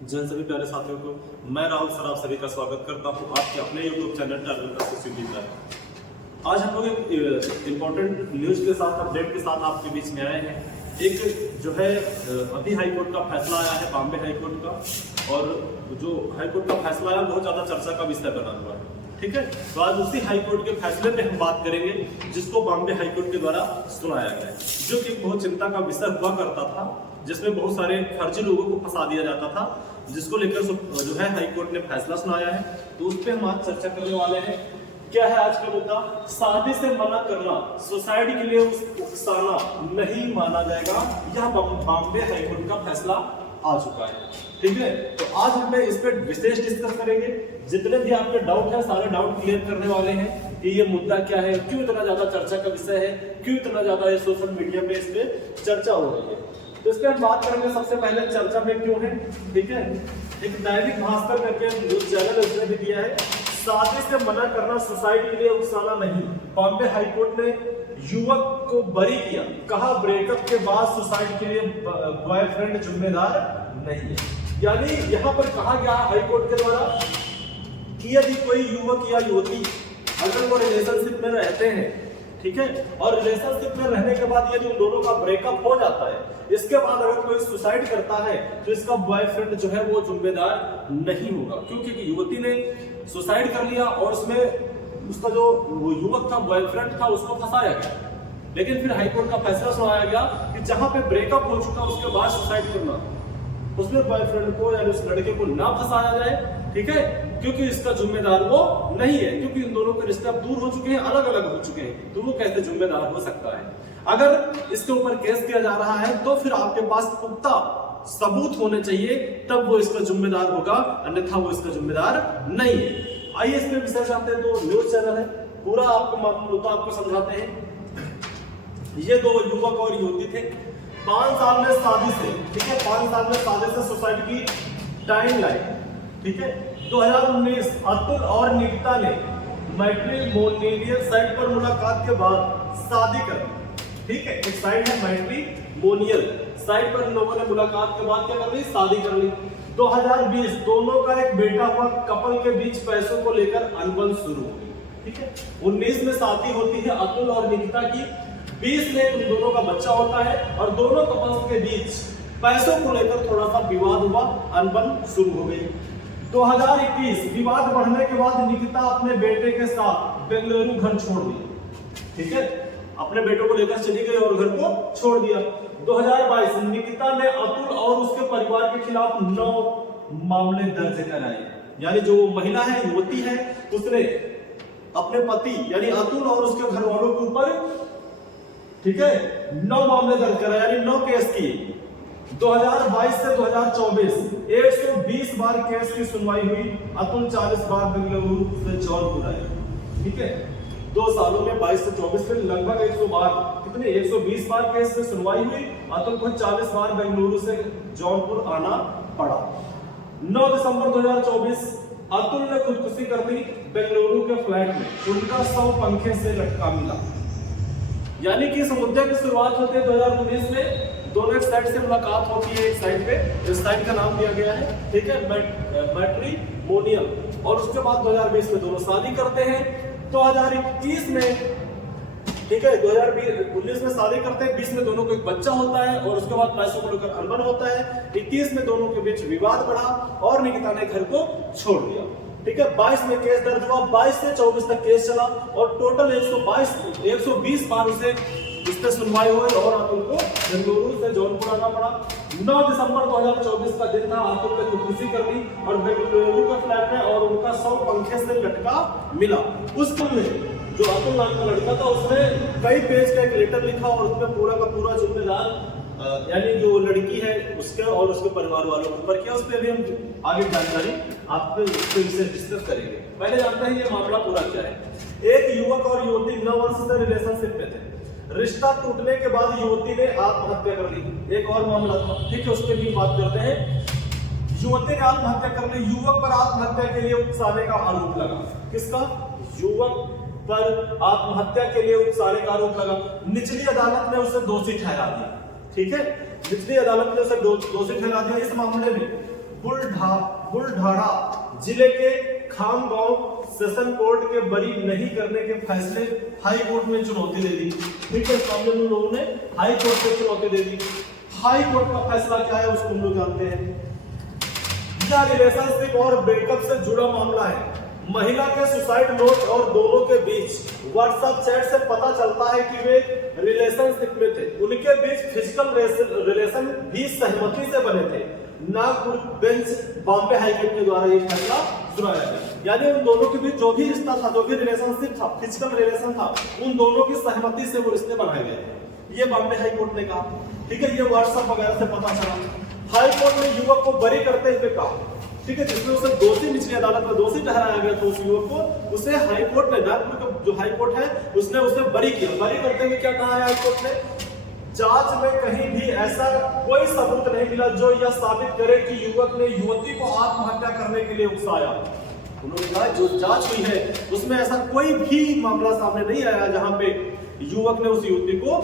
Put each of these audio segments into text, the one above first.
जन सभी प्यारे साथियों को मैं राहुल सर आप सभी का स्वागत करता हूं आपके अपने यूट्यूब चैनल ट्रैवल में। आज हम लोग एक इम्पोर्टेंट न्यूज के साथ अपडेट के साथ आपके बीच में आए हैं। एक जो है अभी हाई कोर्ट का फैसला आया है, बॉम्बे हाई कोर्ट का, और जो हाई कोर्ट का फैसला आया बहुत ज्यादा चर्चा का विषय बना हुआ है। ठीक है, तो आज उसी हाई कोर्ट के फैसले पे हम बात करेंगे जिसको बॉम्बे हाई कोर्ट के द्वारा सुनाया गया है, जो कि बहुत चिंता का विषय हुआ करता था, जिसमें बहुत सारे फर्जी लोगों को फंसा दिया जाता था, जिसको लेकर जो है हाई कोर्ट ने फैसला सुनाया है। तो उस पर हम आज चर्चा करने वाले हैं। क्या है आज का मुद्दा? शादी से मना करना सोसाइटी के लिए उकसाना नहीं माना जाएगा। यह बॉम्बे हाई कोर्ट का फैसला आ चुका है। ठीक है, तो आज हम इस पे विशेष डिस्कस करेंगे। जितने भी आपके डाउट है सारे डाउट क्लियर करने वाले हैं कि ये मुद्दा क्या है, क्यों इतना ज्यादा चर्चा का विषय है, क्यों इतना ज्यादा ये सोशल मीडिया पे इस पे चर्चा हो रही है। तो इस पे हम बात करेंगे। सबसे पहले चर्चा में क्यों है, ठीक है, एक दैनिक भास्कर करके न्यूज चैनल उसने भी दिया है, शादी से मना करना सोसाइटी के लिए उकसाना नहीं। बॉम्बे हाई कोर्ट ने युवक को बरी किया, कहा ब्रेकअप के बाद सोसाइटी के लिए बॉयफ्रेंड जिम्मेदार नहीं है। यानी यहाँ पर कहा गया हाई कोर्ट के द्वारा कि यदि कोई युवक या युवती अगर वो रिलेशनशिप में रहते हैं, ठीक है, और रिलेशनशिप में रहने के बाद यदि उन दोनों का ब्रेकअप हो जाता है, इसके बाद अगर कोई सुसाइड करता है तो इसका बॉयफ्रेंड जो है वो जिम्मेदार नहीं होगा, क्योंकि युवती ने सुसाइड कर लिया और उसमें उसका जो वो युवक था, बॉयफ्रेंड था, उसको फंसाया गया। लेकिन फिर हाईकोर्ट का फैसला सुनाया गया कि जहां पे ब्रेकअप हो चुका उसके बाद सुसाइड करना, उसमें बॉयफ्रेंड को या उस लड़के को ना फंसाया जाए। ठीक है, क्योंकि इसका जिम्मेदार वो नहीं है, क्योंकि इन दोनों के रिश्ते अब दूर हो चुके हैं, अलग अलग हो चुके हैं, तो वो कैसे जिम्मेदार हो सकता है। अगर इसके ऊपर केस किया जा रहा है तो फिर आपके पास पुख्ता सबूत होने चाहिए, तब वो इसका जिम्मेदार होगा, अन्यथा वो इसका जिम्मेदार नहीं है। आइए इस पे विषय जानते हैं। तो न्यूज चैनल है, पूरा आपको मुद्दा आपको समझाते हैं। ये दो युवक और युवती थे, 5 साल में शादी से, ठीक है, 5 साल में शादी से सोसाइटी की टाइम लाइन, ठीक है, 2019 अतुल और निकिता ने मैट्रिमोनियल साइट पर मुलाकात के बाद शादी कर ली। ठीक है, एक साइट है मैट्रिमोनियल साइट पर इन लोगों ने मुलाकात के बाद क्या कर ली, शादी कर ली। 2020 दोनों का एक बेटा हुआ, कपल के बीच पैसों को लेकर अनबन शुरू हो गई। ठीक है, 19 में शादी होती है अतुल और निकिता की, 20 में उन दोनों का बच्चा होता है और दोनों कपल्स के बीच पैसों को लेकर थोड़ा सा विवाद हुआ, अनबन शुरू हो गई। 2021 विवाद बढ़ने के बाद निकिता अपने बेटे के साथ बेंगलुरु घर छोड़ दी। ठीक है, अपने बेटों को लेकर चली गई और घर को छोड़ दिया। 2022 निकिता ने अतुल और उसके परिवार के खिलाफ 9 मामले दर्ज कराए। यानी जो महिला है, युवती है, उसने अपने पति यानी अतुल और उसके घर वालों के ऊपर, ठीक है, 9 मामले दर्ज कराए, यानी 9 केस किए। 2022 से 2024 120 बार केस की सुनवाई हुई। अतुल 40 बार बेंगलुरु से जौनपुर आए। ठीक है, 2 सालों में 22 से 24 में लगभग 100 बार, कितने 120 बार केस में सुनवाई हुई। अतुल को 40 बार बेंगलुरु से जौनपुर आना पड़ा। 9 दिसंबर 2024 अतुल ने खुदकुशी कर ली बेंगलुरु के फ्लैट में, उनका शव पंखे से लटका मिला। यानी कि इस मुद्दे की शुरुआत होती है 2019 में, दोनों एक साइड से मुलाकात होती है, एक साइड पे, इस साइड का नाम दिया गया है, ठीक है, मैट्रिमोनियल, और उसके बाद 2020 में दोनों शादी करते हैं। 2021 में, ठीक है, 2019 में शादी करते हैं, 20 में दोनों को एक बच्चा होता है और उसके बाद पैसों को लेकर अनबन होता है। 21 में दोनों के बीच विवाद बढ़ा और निकिता ने घर को छोड़ दिया। ठीक है, 22 में केस दर्ज हुआ, 22 से 24 तक केस चला और टोटल 120 बार उसे इस पे सुनवाई हुई और अतुल को बेंगलुरु से जौनपुर आना पड़ा। 9 दिसंबर 2024 का दिन था, अतुल ने खुदकुशी कर ली और बेंगलुरु के फ्लैट में, और उनका शव पंखे से लटका मिला। उस दिन में जो अतुल नाम का लड़का था, उसने कई पेज का एक लेटर लिखा और उसमें पूरा का पूरा जिम्मेदार यानी जो लड़की है उसके और उसके परिवार वालों के ऊपर किया। उस पर भी हम आगे जानकारी आपको डिस्कस करेंगे। पहले जानते हैं ये मामला पूरा क्या है। एक युवक और युवती 9 वर्ष से रिलेशनशिप में थे। रिश्ता टूटने के बाद युवती ने आत्महत्या कर ली। एक और मामला था, ठीक है, उस पर भी बात करते हैं। युवती ने आत्महत्या कर ली, युवक पर आत्महत्या के लिए उकसाने का आरोप लगा। किसका? युवक पर आत्महत्या के लिए उकसाने का आरोप लगा। निचली अदालत ने उसे दोषी ठहरा दिया। ठीक है, निचली अदालत ने उसे दोषी ठहरा दिया। इस मामले में बुलढाणा जिले के खामगांव सेशन कोर्ट के बरी नहीं करने के फैसले हाई कोर्ट में चुनौती दे दी। ठीक है, इस मामले में उन लोगों ने हाई कोर्ट में चुनौती दे दी। हाई कोर्ट का फैसला क्या है उसको हम लोग जानते हैं। यह रिलेशनशिप और ब्रेकअप से जुड़ा मामला है। महिला के सुसाइड नोट और दोनों के बीच व्हाट्सएप चैट से पता चलता है कि वे रिलेशनशिप में थे। उनके बीच फिजिकल रिलेशन भी सहमति से बने थे। नागपुर बेंच बॉम्बे हाईकोर्ट के द्वारा ये फैसला सुनाया गया। यानी उन दोनों के बीच जो भी रिश्ता था, जो भी रिलेशनशिप था, फिजिकल रिलेशन था, उन दोनों की सहमति से वो रिश्ते बनाए गए थे। ये बॉम्बे हाईकोर्ट ने कहा। ठीक है, ये व्हाट्सएप वगैरह से पता चला। हाई कोर्ट ने युवक को बरी करते हुए कहा, ठीक है, जिसमें उसे दोषी निचली अदालत में दोषी ठहराया गया था उस युवक को, उसे हाई कोर्ट ने, नागपुर का जो हाई कोर्ट है उसने उसे बरी किया। बरी करते हुए क्या कहा है हाई कोर्ट ने, जांच में कहीं भी ऐसा कोई सबूत नहीं मिला जो यह साबित करे कि युवक ने युवती को आत्महत्या करने के लिए उकसाया। उन्होंने कहा जो जांच हुई है उसमें ऐसा कोई भी मामला सामने नहीं आया जहां पे युवक ने उस युवती को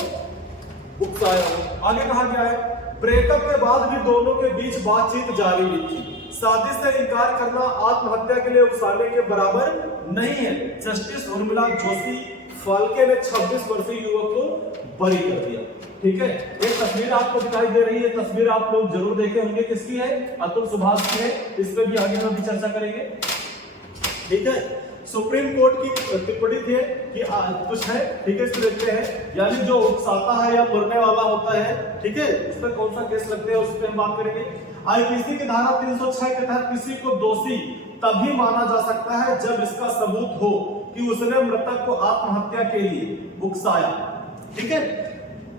उकसाया। आगे कहा गया है, ब्रेकअप के बाद भी दोनों के बीच बातचीत जारी थी। शादी से इनकार करना आत्महत्या के लिए उकसाने के बराबर नहीं है। जस्टिस उर्मिला जोशी फाल्के ने 26 वर्षीय युवक को बरी कर दिया। ठीक है, एक तस्वीर आपको दिखाई दे रही है, तस्वीर आप लोग जरूर देखे होंगे, किसकी है, अतुल सुभाष की है। इस पे भी आगे हम चर्चा करेंगे। ठीक है, सुप्रीम कोर्ट की टिप्पणी थी कि कुछ है, ठीक है, इसको देखते हैं। यानी जो उकसाता है या मरने वाला होता है, ठीक है, इस पर कौन सा केस लगते हैं उस पर हम बात करेंगे। आईपीसी की धारा 306 के तहत किसी को दोषी तभी माना जा सकता है जब इसका सबूत हो कि उसने मृतक को आत्महत्या के लिए उकसाया। ठीक है,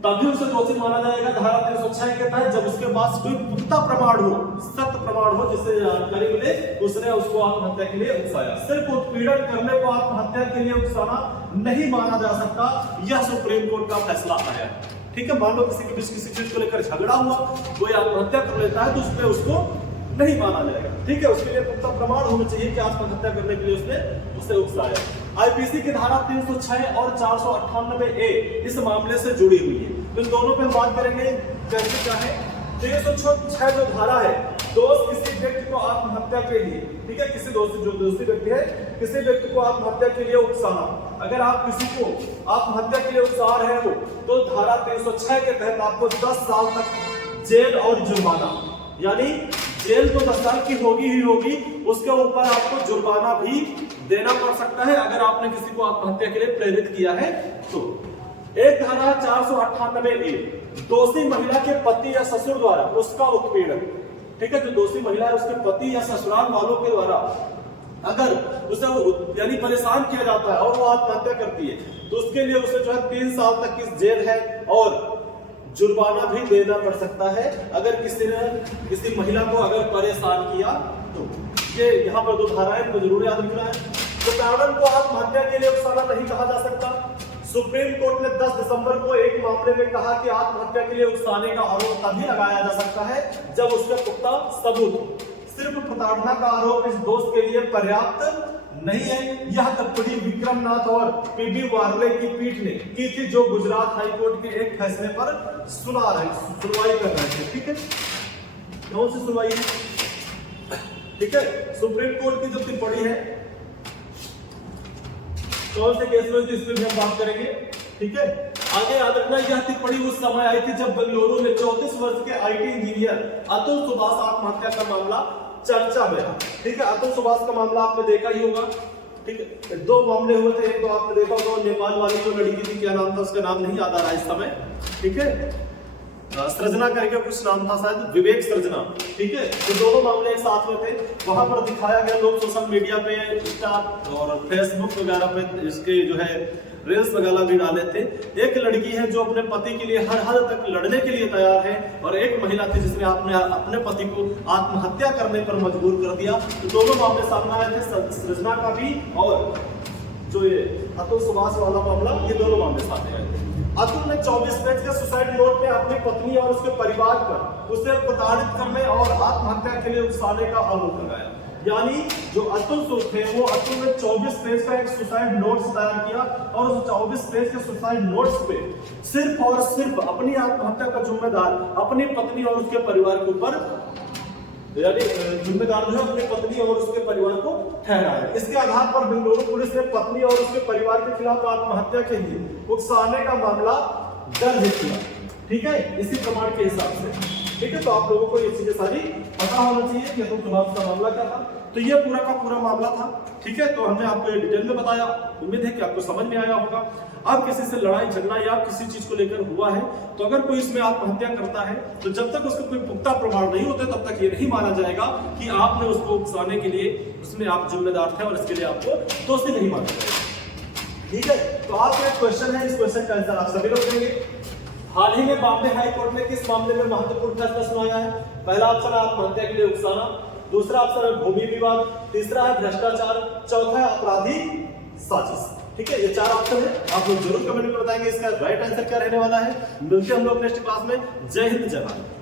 तभी उसे दोषी माना जाएगा धारा 306 के तहत जब उसके पास कोई पुख्ता प्रमाण हो, सख्त प्रमाण हो, जिससे जानकारी मिले उसने उसको आत्महत्या के लिए उकसाया। सिर्फ उत्पीड़न करने को आत्महत्या के लिए उकसाना नहीं माना जा सकता। यह सुप्रीम कोर्ट का फैसला आया। ठीक है, मान लो किसी के बीच किसी चीज को लेकर झगड़ा हुआ, कोई आत्महत्या कर लेता है तो उसमें उसको नहीं माना जाएगा। ठीक है, उसके लिए पुख्ता प्रमाण होना चाहिए कि आत्महत्या करने के लिए उसने उसे उकसाया। आईपीसी की धारा 306 और 498A इस मामले से जुड़ी हुई है। इन दोनों पे हम बात करेंगे कैसे क्या है। 306 जो धारा है, दोस्त किसी व्यक्ति को आत्महत्या के लिए, ठीक है, किसी दोषी जो दोषी व्यक्ति है किसी व्यक्ति को आत्महत्या के लिए उकसाना। अगर आप किसी को आत्महत्या के लिए उकसा रहे हो तो धारा 306 के तहत आपको 10 साल तक जेल और जुर्माना, यानी जेल तो 10 साल की होगी ही होगी, उसके ऊपर आपको जुर्माना भी देना पड़ सकता है अगर आपने किसी को आत्महत्या के लिए प्रेरित किया है तो। एक धारा 498A, दोषी महिला के पति या ससुर द्वारा उसका उत्पीड़न। ठीक है, जो दोषी महिला है उसके पति या ससुराल वालों के द्वारा अगर उसे यानी परेशान किया जाता है और वो आत्महत्या करती है तो उसके लिए उसे जो है 3 साल तक की जेल है और जुर्माना भी देना पड़ सकता है अगर किसी ने किसी महिला को अगर परेशान किया तो। ये यहाँ पर 2 धाराएं तो जरूर याद रखना है। तो कारण को आत्महत्या के लिए उकसाना नहीं कहा जा सकता। सुप्रीम कोर्ट ने 10 दिसंबर को एक मामले में कहा कि आत्महत्या के लिए उकसाने का आरोप तभी लगाया जा सकता है जब उसका पुख्ता सबूत हो। सिर्फ प्रताड़ना का आरोप इस दोष के लिए पर्याप्त नहीं है। यह टिप्पणी विक्रमनाथ और पीबी वार्ले की पीठ ने की थी, जो गुजरात हाई कोर्ट के एक फैसले पर सुनवाई कर रहे थे। ठीक है, कौन सी सुनवाई है? ठीक है, सुप्रीम कोर्ट की जो टिप्पणी है कौन से केस में, इस पर भी हम बात करेंगे। ठीक है, आगे याद रखना यह टिप्पणी उस समय आई थी जब बेंगलुरु में 34 वर्ष के आईटी इंजीनियर अतुल सुभाष आत्महत्या का मामला चर्चा में। ठीक है, अतुल सुभाष का मामला आपने देखा ही होगा। ठीक है, 2 मामले हुए थे, एक तो आपने देखा होगा नेपाल वाली जो लड़की थी, क्या नाम था उसका, नाम नहीं याद आ रहा इस समय। ठीक है, सृजना करके कुछ नाम था शायद, विवेक सृजना। ठीक है, तो दोनों मामले एक साथ में थे। वहां पर दिखाया गया, लोग सोशल मीडिया पे, इंस्टा और फेसबुक वगैरह पे इसके जो है रील्स वगैरह भी डाले थे। एक लड़की है जो अपने पति के लिए हर हद तक लड़ने के लिए तैयार है और एक महिला थी जिसने अपने पति को आत्महत्या करने पर मजबूर कर दिया। तो दोनों मामले सामने आए थे, सृजना का भी और जो ये अतुल सुभाष वाला मामला, ये दोनों मामले सामने आए थे। अतुल ने 24 पेज के सुसाइड नोट में अपनी पत्नी और उसके परिवार पर उसे प्रताड़ित करने और आत्महत्या के लिए उकसाने का आरोप लगाया। यानी जो अतुल थे वो अतुल ने 24 पेज का एक सुसाइड नोट्स तैयार किया और उस 24 पेज के सुसाइड नोट्स पे सिर्फ और सिर्फ अपनी आत्महत्या का जिम्मेदार अपनी पत्नी और उसके परिवार के ऊपर यानी जिम्मेदार जो है अपनी पत्नी और उसके परिवार को ठहराया। इसके आधार पर बेंगलुरु पुलिस ने पत्नी और उसके परिवार के खिलाफ आत्महत्या के लिए उकसाने का मामला दर्ज किया। ठीक है, इसी प्रमाण के हिसाब से। ठीक है, तो आप लोगों को ये चीजें सारी पता होना चाहिए कि तो चुनाव का मामला क्या था। तो ये पूरा का पूरा मामला था। ठीक है, तो हमने आपको ये डिटेल में बताया, उम्मीद है कि आपको समझ में आया होगा। अब किसी से लड़ाई झगड़ा या किसी चीज को लेकर हुआ है तो अगर कोई इसमें आत्महत्या करता है तो जब तक उसका कोई पुख्ता प्रमाण नहीं होते तब तक ये नहीं माना जाएगा कि आपने उसको उकसाने के लिए उसमें आप जिम्मेदार थे और इसके लिए आपको दोषी नहीं माना जाएगा। ठीक है, तो आपका एक क्वेश्चन है, इस क्वेश्चन का आंसर आप सभी लोग देंगे। हाल ही में बॉम्बे हाई कोर्ट ने किस मामले में महत्वपूर्ण फैसला सुनाया है? पहला ऑप्शन है आत्महत्या के लिए उकसाना, दूसरा ऑप्शन है भूमि विवाद, तीसरा है भ्रष्टाचार, चौथा है अपराधी साजिश। ठीक है, ये 4 ऑप्शन है। आप लोग जरूर कमेंट में बताएंगे इसका राइट आंसर क्या रहने वाला है। मिलते हैं हम लोग नेक्स्ट क्लास में। जय हिंद, जय भारत।